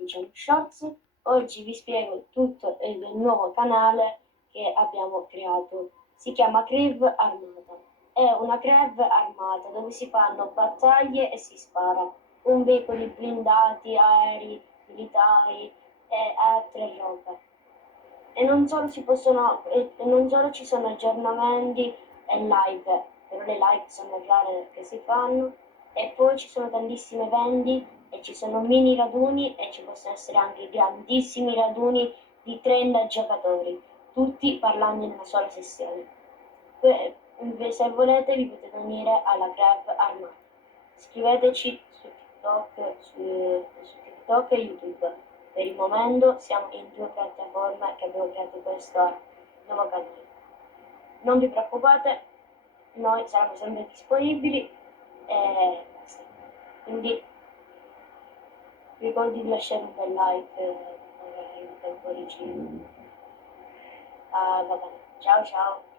diciamo Shorts. Oggi vi spiego tutto il nuovo canale che abbiamo creato. Si chiama Crev Armata. È una Crev armata dove si fanno battaglie e si spara con veicoli blindati, aerei, militari e altre robe. Non solo ci sono aggiornamenti e live, però le live sono rare che si fanno, e poi ci sono tantissimi eventi e ci sono mini raduni e ci possono essere anche grandissimi raduni di 30 giocatori, tutti parlando in una sola sessione. Se volete vi potete unire alla Club Armata. Scriveteci su TikTok e YouTube. Per il momento siamo in due piattaforme che abbiamo creato questo nuovo canale. Non vi preoccupate, noi saremo sempre disponibili e basta. Quindi ricordi di lasciare un bel like, magari un bel cuoricino. Va bene. Ciao ciao.